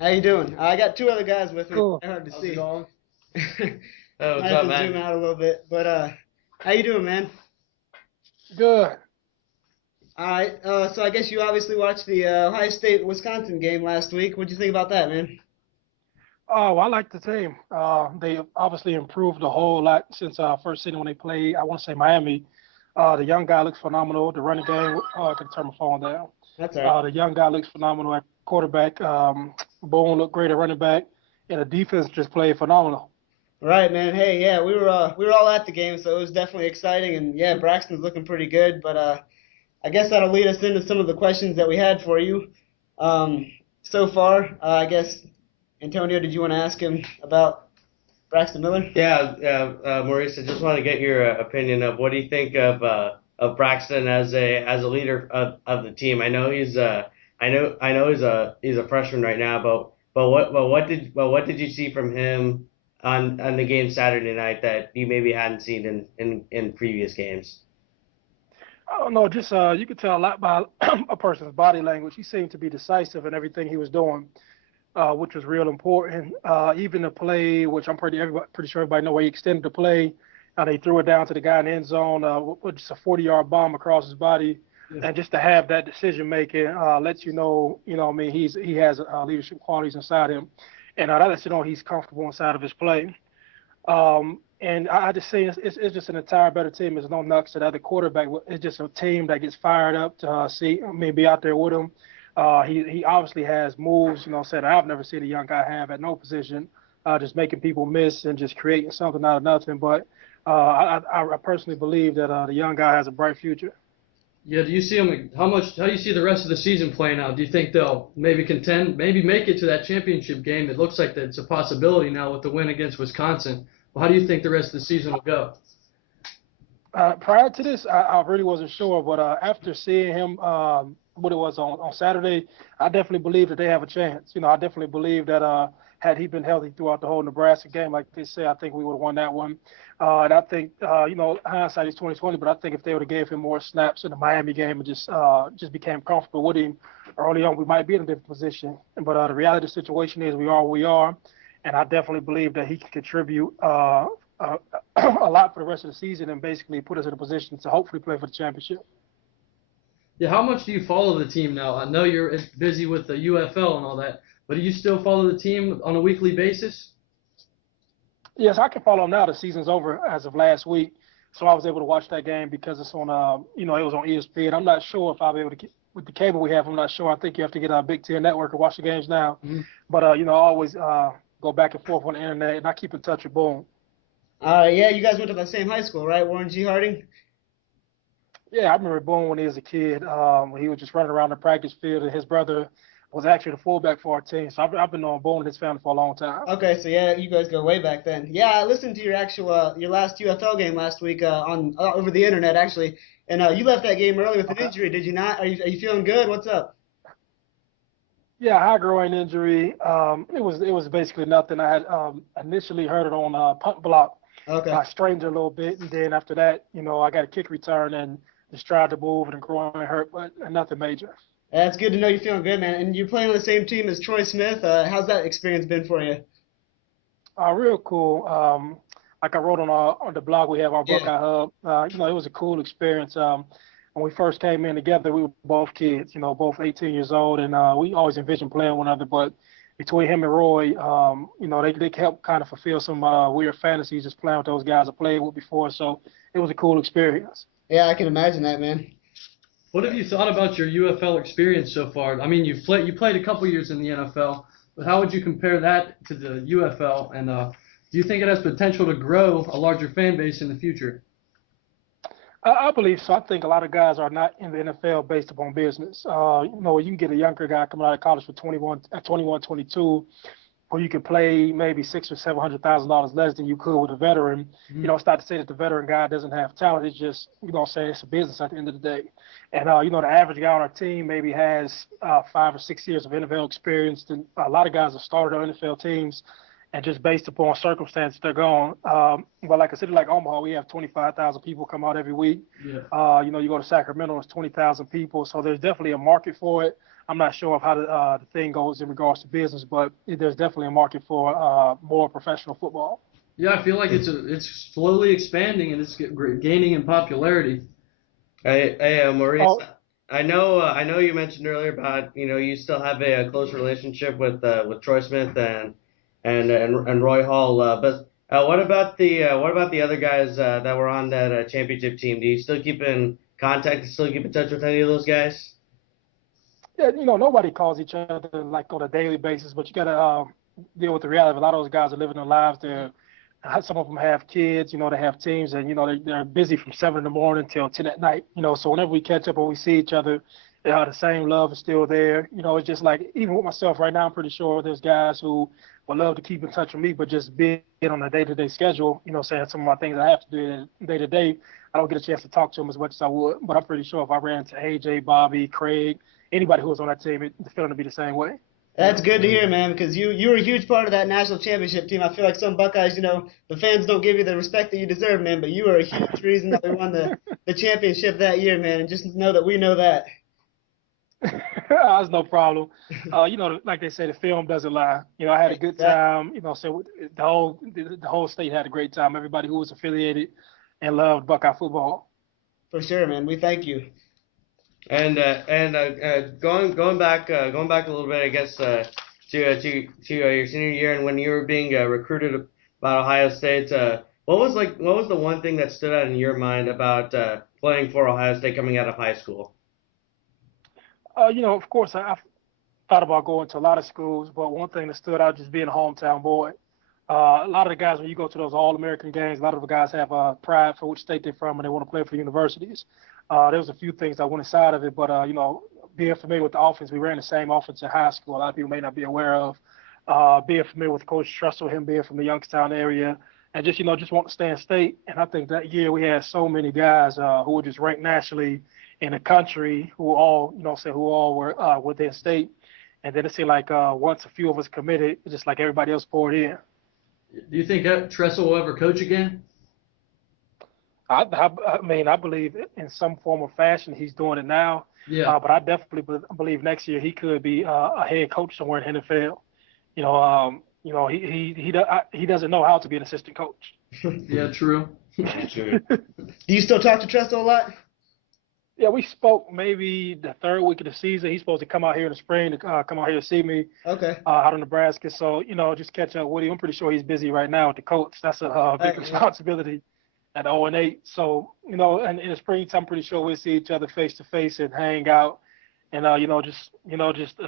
How you doing? I got two other guys with me. Cool. They're hard to How's it see. going? Oh, Might what's have up, to man? zoom out a little bit. But how you doing, man? Good. All right. So I guess you obviously watched the Ohio State Wisconsin game last week. What'd you think about that, man? Oh, I like the team. They obviously improved a whole lot since first season when they played. I want to say Miami. The young guy looks phenomenal. The running game. I can turn my phone down. That's all right. The young guy looks phenomenal at quarterback. Boone looked great at running back, and the defense just played phenomenal. Right, man. Hey, yeah, we were all at the game, so it was definitely exciting. And yeah, Braxton's looking pretty good. But I guess that'll lead us into some of the questions that we had for you. Um, so far, I guess Antonio, did you want to ask him about Braxton Miller? Yeah, Maurice, I just want to get your opinion of what do you think of Braxton as a leader of the team. I know he's a freshman right now, but what did you see from him on the game Saturday night that you maybe hadn't seen in previous games? I don't know, just you could tell a lot by a person's body language. He seemed to be decisive in everything he was doing, which was real important. Even the play, which pretty sure everybody know where he extended the play, and they threw it down to the guy in the end zone, with just a 40-yard bomb across his body, Yeah. and just to have that decision making lets what I mean, he has leadership qualities inside him, and that lets you know he's comfortable inside of his play. And I just say it's just an entire better team. There's no knocks to the other quarterback. It's just a team that gets fired up to see me be out there with him. He obviously has moves, said I've never seen a young guy have at no position, just making people miss and just creating something out of nothing. But I personally believe that the young guy has a bright future. Yeah, do you see them? How do you see the rest of the season playing out? Do you think they'll maybe contend, maybe make it to that championship game? It looks like that it's a possibility now with the win against Wisconsin. Well, how do you think the rest of the season will go? Prior to this, I really wasn't sure, but after seeing him, what it was on Saturday, I definitely believe that they have a chance. I definitely believe that had he been healthy throughout the whole Nebraska game, like they say, I think we would have won that one. And I think, hindsight is 2020, but I think if they would have gave him more snaps in the Miami game and just became comfortable with him early on, we might be in a different position. But the reality of the situation is we are where we are, and I definitely believe that he can contribute a lot for the rest of the season and basically put us in a position to hopefully play for the championship. Yeah, how much do you follow the team now? I know you're busy with the UFL and all that, but do you still follow the team on a weekly basis? Yes, I can follow him now. The season's over as of last week, so I was able to watch that game because it's on, it was on ESPN. I'm not sure if I'll be able to get with the cable we have. I'm not sure. I think you have to get a Big Ten network to watch the games now. Mm-hmm. But I always go back and forth on the internet, and I keep in touch with Boone. Yeah, you guys went to the same high school, right? Warren G. Harding? Yeah, I remember Boone when he was a kid. When he was just running around the practice field, and his brother was actually the fullback for our team. So I've been knowing Boone and his family for a long time. Okay, so yeah, you guys go way back then. Yeah, I listened to your actual your last UFL game last week on over the internet actually, and you left that game early with an injury, did you not? Are you feeling good? What's up? Yeah, high groin injury. It was basically nothing. I had initially heard it on punt block. Okay. I strained it a little bit, and then after that, I got a kick return and just tried to move, and the groin hurt, but nothing major. That's good to know you're feeling good, man. And you're playing on the same team as Troy Smith. How's that experience been for you? Real cool. Like I wrote on the blog, we have our Yeah. Buckeye Hub. It was a cool experience. When we first came in together, we were both kids, both 18 years old, and we always envisioned playing one another. But between him and Roy, they helped kind of fulfill some weird fantasies just playing with those guys I played with before. So it was a cool experience. Yeah, I can imagine that, man. What have you thought about your UFL experience so far? I mean, you played a couple years in the NFL, but how would you compare that to the UFL? And do you think it has potential to grow a larger fan base in the future? I believe so. I think a lot of guys are not in the NFL based upon business. You can get a younger guy coming out of college for 21, 22, where you could play maybe $600,000 or $700,000 less than you could with a veteran. Mm-hmm. It's not to say that the veteran guy doesn't have talent. It's just, say it's a business at the end of the day. And, the average guy on our team maybe has 5 or 6 years of NFL experience. And a lot of guys have started on NFL teams, and just based upon circumstances, they're gone. But like a city like Omaha, we have 25,000 people come out every week. Yeah. You go to Sacramento, it's 20,000 people. So there's definitely a market for it. I'm not sure of how the thing goes in regards to business, but there's definitely a market for more professional football. Yeah, I feel like it's slowly expanding and it's gaining in popularity. Hey, Maurice, Oh, I know you mentioned earlier about, you still have a close relationship with Troy Smith and Roy Hall, but what about the other guys that were on that championship team? Do you still keep in contact? Still keep in touch with any of those guys? yeah, nobody calls each other like on a daily basis, but you got to deal with the reality. A lot of those guys are living their lives. Some of them have kids, they have teams, and they're busy from 7 in the morning till 10 at night. So whenever we catch up and we see each other, the same love is still there. It's just like even with myself right now, I'm pretty sure there's guys who would love to keep in touch with me, but just being on a day-to-day schedule, saying some of my things I have to do day to day, I don't get a chance to talk to them as much as I would. But I'm pretty sure if I ran into AJ, Bobby, Craig, anybody who was on that team, the feeling would be the same way. That's good to hear, man, because you were a huge part of that national championship team. I feel like some Buckeyes, the fans don't give you the respect that you deserve, man, but you were a huge reason that we won the championship that year, man, and just know that we know that. That's no problem. Like they say, the film doesn't lie. I had a good Exactly. time. So the whole state had a great time. Everybody who was affiliated and loved Buckeye football. For sure, man. We thank you. Going back a little bit, I guess to your senior year and when you were being recruited about Ohio State, what was the one thing that stood out in your mind about playing for Ohio State coming out of high school? Of course, I've thought about going to a lot of schools, but one thing that stood out just being a hometown boy. A lot of the guys, when you go to those All-American games, a lot of the guys have pride for which state they're from and they want to play for universities. There was a few things that went inside of it, but being familiar with the offense, we ran the same offense in high school. A lot of people may not be aware of. Being familiar with Coach Tressel, him being from the Youngstown area, and just want to stay in state. And I think that year we had so many guys who were just ranked nationally in the country, who all were within state. And then it seemed like once a few of us committed, it's just like everybody else poured in. Do you think that Tressel will ever coach again? I mean, I believe in some form or fashion he's doing it now. Yeah. But I definitely believe next year he could be a head coach somewhere in the NFL. He doesn't know how to be an assistant coach. Yeah, true. Sure. Do you still talk to Tressel a lot? Yeah, we spoke maybe the third week of the season. He's supposed to come out here in the spring to come out here to see me Okay. out in Nebraska. So, just catch up with him. I'm pretty sure he's busy right now with the coach. That's a big responsibility at 0-8. So, and in the springtime, I'm pretty sure we'll see each other face to face and hang out and, just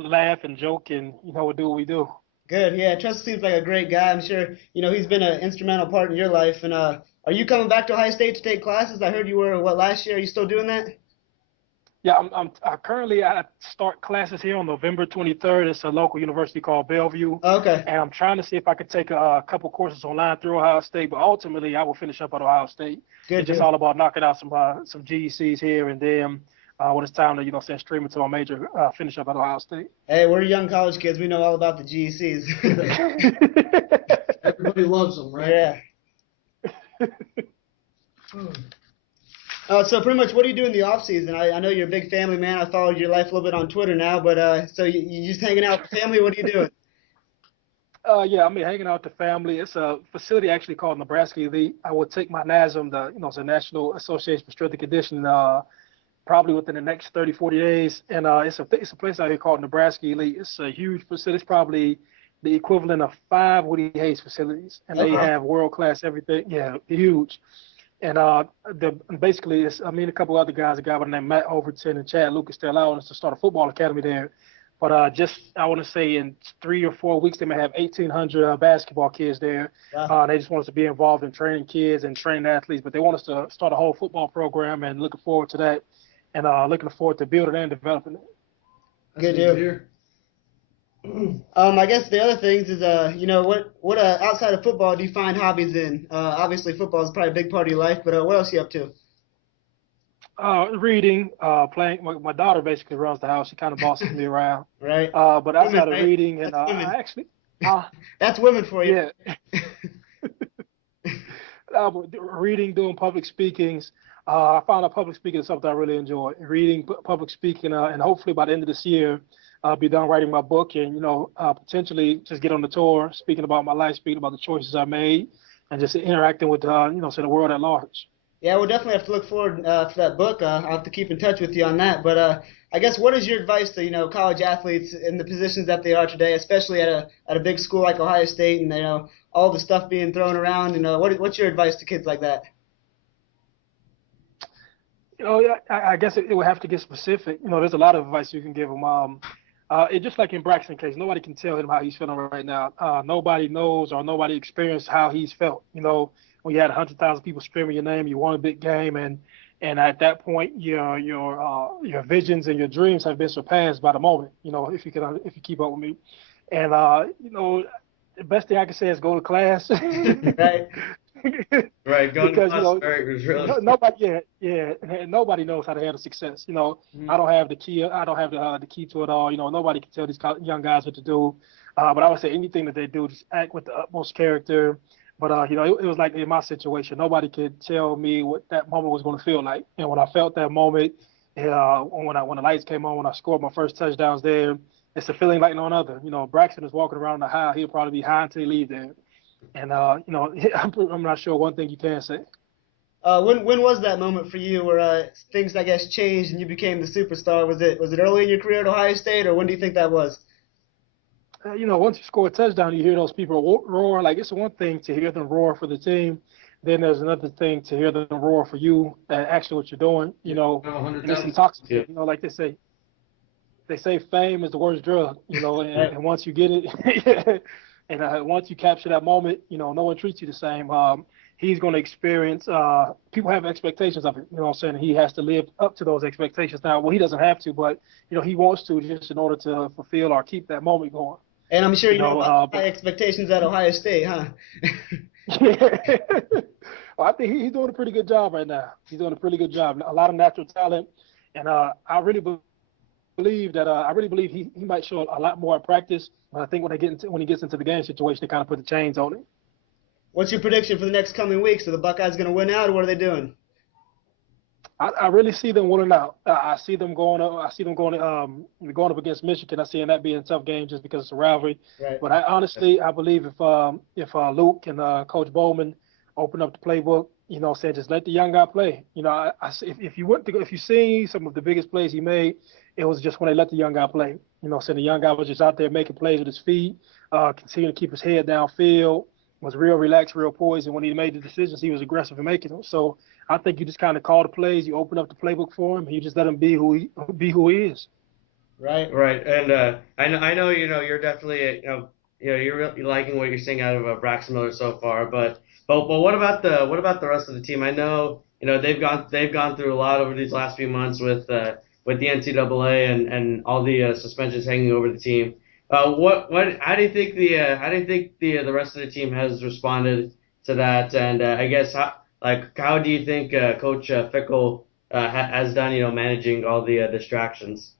laugh and joke and, do what we do. Good. Yeah, Tressel seems like a great guy. I'm sure, he's been an instrumental part in your life. And are you coming back to Ohio State to take classes? I heard you were, last year? Are you still doing that? Yeah, I start classes here on November 23rd. It's a local university called Bellevue. Okay. And I'm trying to see if I could take a couple courses online through Ohio State, but ultimately I will finish up at Ohio State. Good. It's just all about knocking out some GECs here and then when it's time to stream into my major, finish up at Ohio State. Hey, we're young college kids. We know all about the GECs. Everybody loves them, right? Yeah. So pretty much, what do you do in the off season? I know you're a big family man. I followed your life a little bit on Twitter now, but so you just hanging out with the family? What are you doing? Yeah, hanging out with the family. It's a facility actually called Nebraska Elite. I will take my NASM, it's a National Association for Strength and Conditioning, probably within the next 30, 40 days. And it's a place out here called Nebraska Elite. It's a huge facility. It's probably the equivalent of 5 Woody Hayes facilities, and they have world class everything. Yeah, huge. And basically, it's me and a couple other guys, a guy by the name Matt Overton and Chad Lucas, they're allowing us to start a football academy there. But I want to say in 3 or 4 weeks, they may have 1,800 basketball kids there. Wow. They just want us to be involved in training kids and training athletes, but they want us to start a whole football program and looking forward to that and looking forward to building and developing it. Good deal. I guess the other things is, what outside of football do you find hobbies in? Obviously football is probably a big part of your life, but what else are you up to? Reading, playing. My daughter basically runs the house. She kind of bosses me around. Right. But outside Women, of right? reading, and That's women. I actually, That's women for you. yeah. Reading, doing public speakings. I found out public speaking is something I really enjoy. Reading, public speaking, and hopefully by the end of this year, be done writing my book, and potentially just get on the tour, speaking about my life, speaking about the choices I made, and just interacting with the world at large. Yeah, we'll definitely have to look forward for that book. I'll have to keep in touch with you on that. But I guess what is your advice to college athletes in the positions that they are today, especially at a big school like Ohio State, and all the stuff being thrown around? What's your advice to kids like that? I guess it would have to get specific. There's a lot of advice you can give them. It just like in Braxton's case, nobody can tell him how he's feeling right now. Nobody knows or nobody experienced how he's felt. When you had 100,000 people screaming your name, you won a big game, and at that point, your visions and your dreams have been surpassed by the moment. If you keep up with me, and the best thing I can say is go to class. Right. Right, going because to class is really nobody knows how to handle success. I don't have the key. I don't have the key to it all. Nobody can tell these young guys what to do. But I would say anything that they do, just act with the utmost character. But it was like in my situation, nobody could tell me what that moment was going to feel like. And when I felt that moment, when the lights came on, when I scored my first touchdowns there, it's a feeling like no other. Braxton is walking around the high. He'll probably be high until he leaves there. And I'm not sure one thing you can say. When was that moment for you where things I guess changed and you became the superstar? Was it early in your career at Ohio State, or when do you think that was? Once you score a touchdown, you hear those people roar. Like, it's one thing to hear them roar for the team. Then there's another thing to hear them roar for you, and actually what you're doing. And it's intoxicating. Like they say fame is the worst drug. And once you get it, and once you capture that moment, no one treats you the same. He's going to experience. People have expectations of it. What I'm saying? He has to live up to those expectations. Now, well, he doesn't have to, but he wants to, just in order to fulfill or keep that moment going. And I'm sure high expectations at Ohio State, huh? Well, I think he's doing a pretty good job right now. He's doing a pretty good job. A lot of natural talent, and I really believe he might show a lot more at practice. But I think when he gets into the game situation, they kind of put the chains on him. What's your prediction for the next coming weeks? Are the Buckeyes going to win out, or what are they doing? I really see them winning out. I see them going up. I see them going up against Michigan. I see that being a tough game just because it's a rivalry. Right. But I believe if Luke and Coach Bowman open up the playbook, just let the young guy play. If you see some of the biggest plays he made, it was just when they let the young guy play. The young guy was just out there making plays with his feet, continuing to keep his head downfield, was real relaxed, real poised, and when he made the decisions, he was aggressive in making them. So I think you just kind of call the plays, you open up the playbook for him, and you just let him be who he is. Right. Right, and I know you're definitely you're really liking what you're seeing out of Braxton Miller so far, but what about the rest of the team? I know they've gone through a lot over these last few months with the NCAA and all the suspensions hanging over the team. How do you think the rest of the team has responded to that? And I guess how do you think Coach Fickell has done managing all the distractions?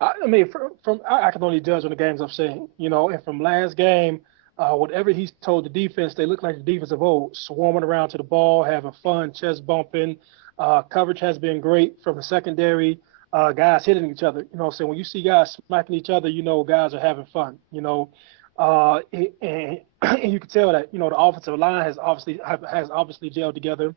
I mean, I can only judge on the games I've seen, and from last game, whatever he's told the defense, they look like the defense of old, swarming around to the ball, having fun, chest bumping. Coverage has been great from the secondary. Guys hitting each other, so when you see guys smacking each other, guys are having fun, and you can tell that, the offensive line has obviously gelled together,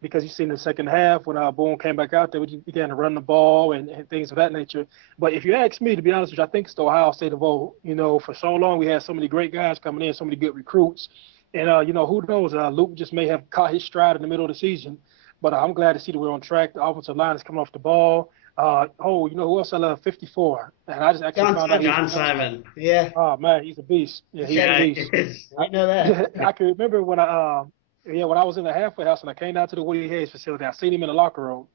because you see in the second half when Boone came back out there, we began to run the ball and things of that nature. But if you ask me, to be honest with you, I think it's the Ohio State of old. For so long we had so many great guys coming in, so many good recruits, and who knows, Luke just may have caught his stride in the middle of the season. But I'm glad to see that we're on track. The offensive line is coming off the ball. Who else I love? 54. And I just actually found out. John Simon. Yeah. Oh man, he's a beast. Yeah, he's a beast. I know that. I can remember when I was in the halfway house and I came down to the Woody Hayes facility. I seen him in the locker room,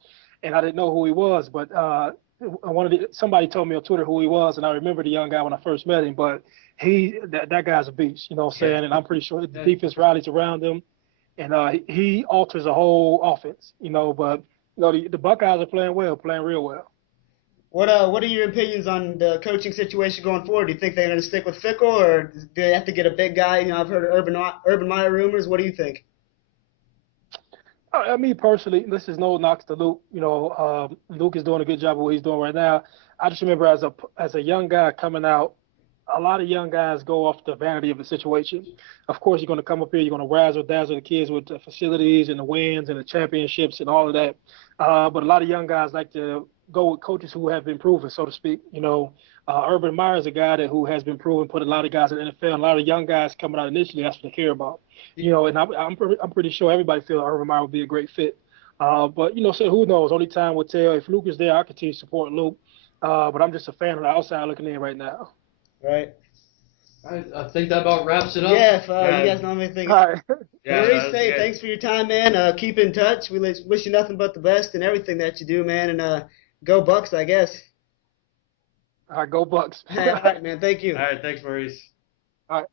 and I didn't know who he was, but somebody told me on Twitter who he was, and I remember the young guy when I first met him. But that guy's a beast. You know what I'm saying? And I'm pretty sure the defense rallies around him. And he alters the whole offense, But the Buckeyes are playing real well. What are your opinions on the coaching situation going forward? Do you think they're going to stick with Fickell, or do they have to get a big guy? I've heard Urban Meyer rumors. What do you think? Me personally, this is no knocks to Luke. Luke is doing a good job of what he's doing right now. I just remember as a young guy coming out, a lot of young guys go off the vanity of the situation. Of course, you're going to come up here, you're going to razzle dazzle the kids with the facilities and the wins and the championships and all of that. But a lot of young guys like to go with coaches who have been proven, so to speak. Urban Meyer is a guy who has been proven, put a lot of guys in the NFL, and a lot of young guys coming out initially. That's what they care about. And I'm pretty sure everybody feels Urban Meyer would be a great fit. But so who knows? Only time will tell. If Luke is there, I continue to support Luke. But I'm just a fan on the outside looking in right now. Right. I think that about wraps it up. Yeah, if you guys don't have anything. All right. Yeah, Maurice, that was hey, good. thanks for your time, man. Keep in touch. We wish you nothing but the best in everything that you do, man. And go Bucks, I guess. All right, go Bucks. All right, man. Thank you. All right, thanks, Maurice. All right.